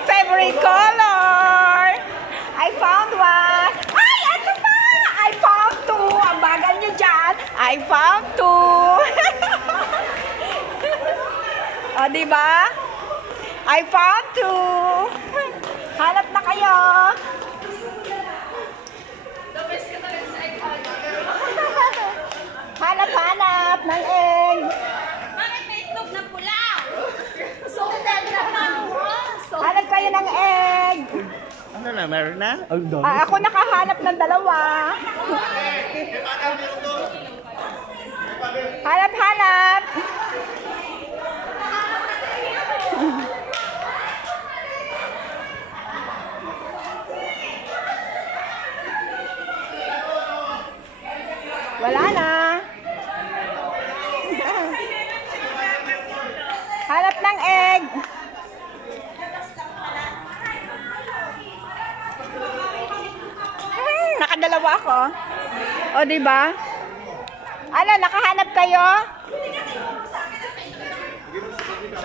My favorite color. I found one. Ay, ito pa! I found two. Ang bagal nyo dyan. I found two. O, diba? I found two. Hanap na kayo. Hanap ng egg. Bakit may itlog na pula? Hanap kayo ng egg. Ano na, meron na? Ako nakahanap ng dalawa. Hanap. Wala na. Hanap ng egg. Nakadalawa ako. O, diba? Ano, nakahanap kayo?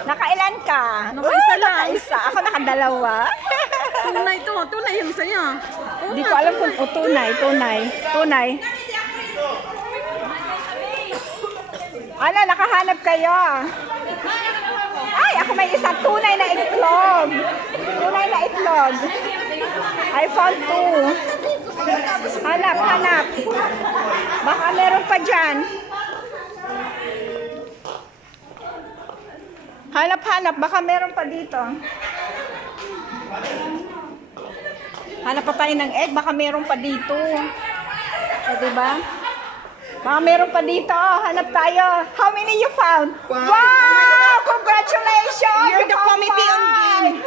Nakailan ka? Nakaisa lang. Nakaisa. Ako nakadalawa. Tunay to. Tunay yung sa'yo. Hindi ko alam kung tunay. Ano, nakahanap kayo? Ay, ako may isang tunay na itlog. I found two. Hanap. Baka meron pa dyan. Hanap. Baka meron pa dito. Hanap pa tayo ng egg. Baka meron pa dito. O, diba? Baka meron pa dito. Hanap tayo. How many you found? Wow! Congratulations! You're the committee on game.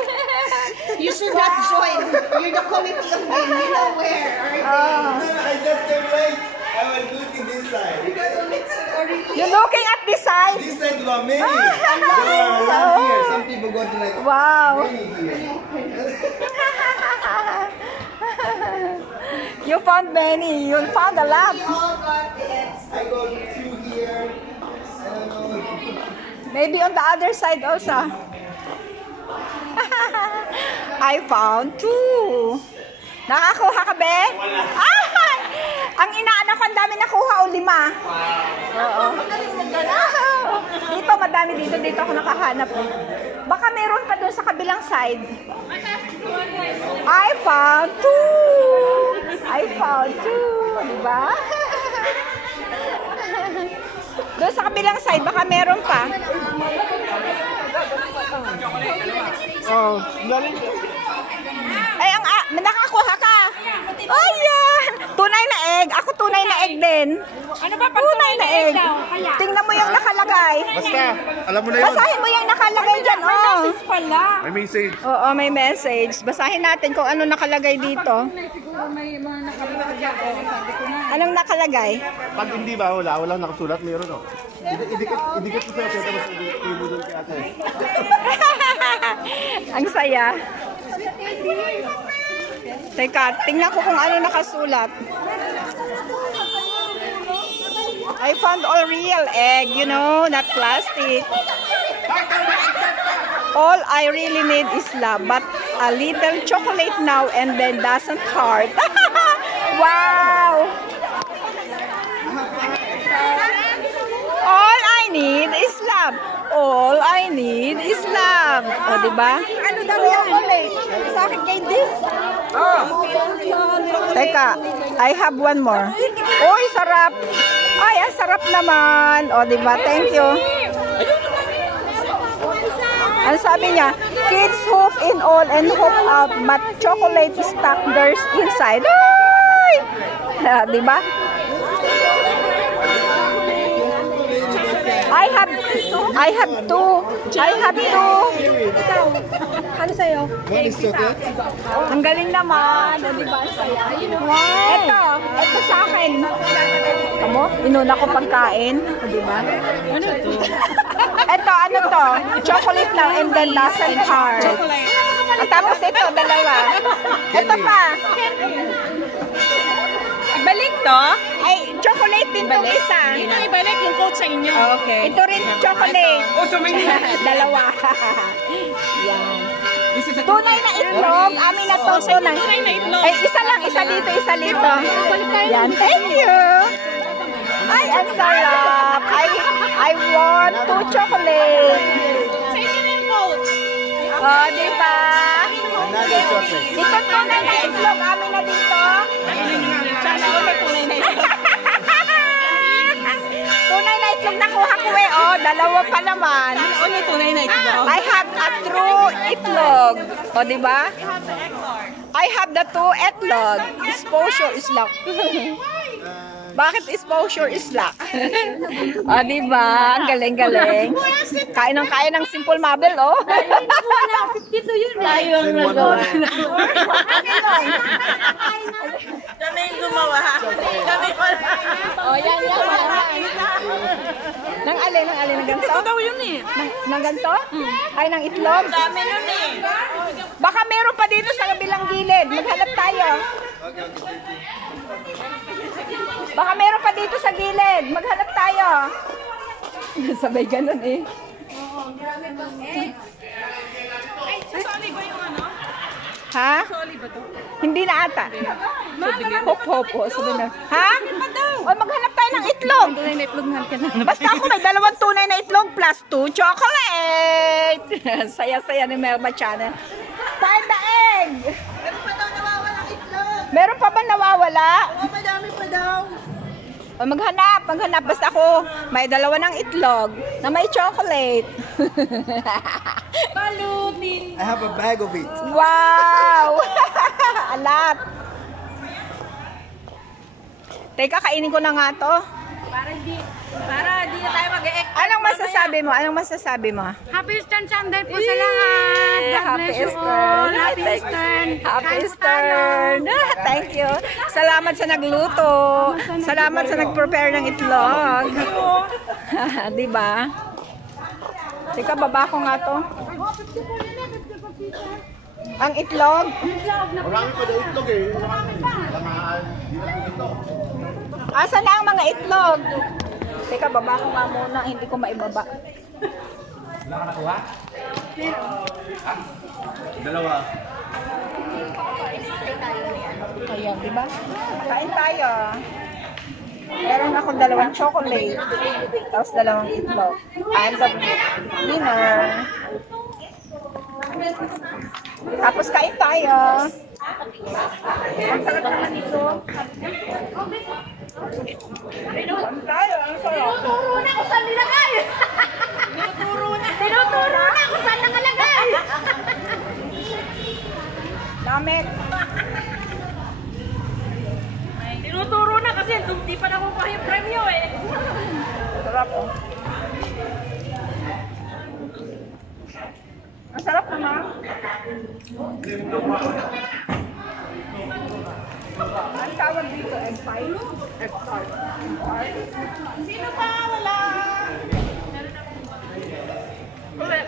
You should not join. You're the committee on game. You know where. I just came late. I was looking this side. You're looking at this side? This side was many. There are not here. Some people go to like Wow. many here. You found many. You found a lot. I go two here. Maybe on the other side also. I found two. Nakakuha ka, be? Ay! Ang inaanak ko, ang dami nakuha o 5. Oo. Dito, madami dito. Dito ako nakahanap. Baka meron pa doon sa kabilang side. I found two. Diba? Doon sa kabilang side, baka meron pa. Oh, galing. Ay, nakakuha ka. Oh, yan. Tunay na egg. Ako tunay na egg din. Ano ba pag Tunay na egg. Kaya? Tingnan mo yung nakalagay. Basta, alam mo na yun. Basahin mo yung nakalagay dyan. Oh. Pala. May message. Oo, may message. Basahin natin kung ano nakalagay dito. Siguro may mga nakalagay ako. Sabi ko na. Anong nakalagay? Pag hindi ba, walang nakasulat, meron oh. Idikit ko sa'yo, tapos i-mo doon kay ate. Ang saya. Teka, tingnan ko kung ano nakasulat. I found all real egg, you know, not plastic. All I really need is love, but a little chocolate now and then doesn't hurt. Wow! All I need is love. All I need is love. O, diba? Ano daw yan? Sa akin kay this. Teka, I have one more. Uy, sarap. Ay, ang sarap naman. O, diba? Thank you. Ano sabi niya? Kids hope in all and hope out, but chocolate stuck theirs inside. Ay! Diba? I have two. Ano sa'yo? One is chocolate. Ang galing naman. O, diba? Ang saya. Wow. Ito sa akin. Kamo, inuna ko pagkain. O, diba? Ano to? Ito, ano to? Chocolate now and then doesn't hurt. At tapos ito, dalawa. Ito pa. Ibalik to? Ay, chocolate din itong isa. Dito ibalik yung quote sa inyo. Okay. Ito rin chocolate. Oh, so may Dalawa. Yan. This Tunay na itlog. Amin na to. Tunay na itlog. Ay, isa dito, isa dito. Yan, thank you. Ay, ang sarap. I want 2 chocolate. Oh, di ba? Another chocolate. Ito tunay na itlog. Amin na dito. Tunay na itlog nakuha ko eh. Oh, dalawa pa naman. Tunay na itlog. I have a true itlog. O, di ba? I have the 2 itlog. Exposure is luck. Bakit exposure is luck? O, di ba? Ang galing-galing. Kain ng simple mabel, oh. Tayo ang nagawa. Kami yung gumawa. Kami pala. O, yan. Nang alin, ng ganito? Ito daw yun eh. Nang ganito? Ay, ng itlog? Dami nun eh. Baka meron pa dito sa kabilang gilid. Maghanap tayo. Baka meron pa dito sa gilid. Maghanap tayo. Sabay ganun eh. Ha? Hindi na ata. Hop. Sabi na. Ha? O, maghanap tayo ng itlog. Tunay na itlog nga ka na. Basta ako may 2 tunay na itlog plus 2 chocolate. Saya-saya ni Melba Channel. Find the egg. Meron pa daw nawawala itlog. Meron pa ba nawawala? Oo, madami pa daw. O, maghanap. Basta ako may 2 ng itlog na may chocolate. Balutin. I have a bag of it. Wow! Alat. Teka, kainin ko na nga to. Para di na tayo mag-e-act. Anong masasabi mo? Happy Eastern Sunday po sa lahat. God Happy bless you Easter. all. Happy Thank you. Eastern. Happy Kain po Easter. tayo. Thank you. Salamat sa nagluto. Salamat sa nag-prepare ng itlog. Di ba? Teka, baba ko nga to. Ang itlog. Marami pa daw itlog eh. Lamaan. Di na po ito. Asa na ang mga itlog? Teka, baba ko nga muna. Hindi ko maibaba. Wala ka nakuha? Dalawa. Ayan, di ba? Kain tayo. Meron ako 2 chocolate. Tapos 2 itlog. And the dinner. Tapos kain tayo. Ang sarap naman ito. Kain tayo. Ang sarap. Tinuturo na kung saan nilagay. Tinuturo na kung saan nakalagay. Damit. Tinuturo na kasi di pa nakukuha yung premyo eh. Sarap oh. Ang sarap naman. Ang tawag dito, egg pie? Egg tart. Sino pa? Wala.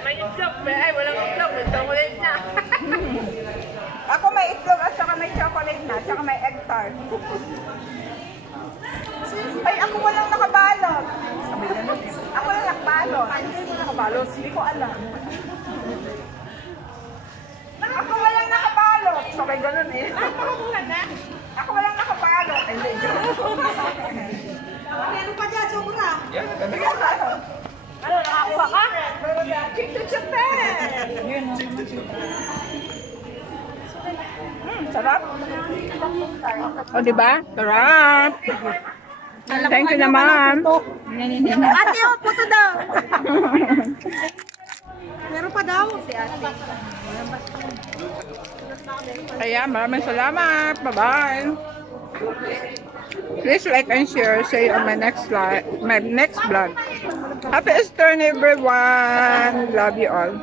May itlog. Ay, walang itlog. Chocolate na. Ako may itlog at saka may chocolate na, saka may egg tart. Ay, ako walang nakabalot. Ako lang nakabalot. Nakabalot? Hindi ko alam. Ako walang nakabalot. Sabay ganun eh. Ako walang nakabalot. Hindi, joke. Meron pa dyan, sobra. Ano, nakakuha ka? Chick to Japan! Sarap. O, diba? Sarap. Thank you naman. Ate, oh, puto daw. Meron pa daw. Si ate. Kaya, maraming salamat. Bye-bye. Please like and share. See you on my next vlog. Happy Easter, everyone. Love you all.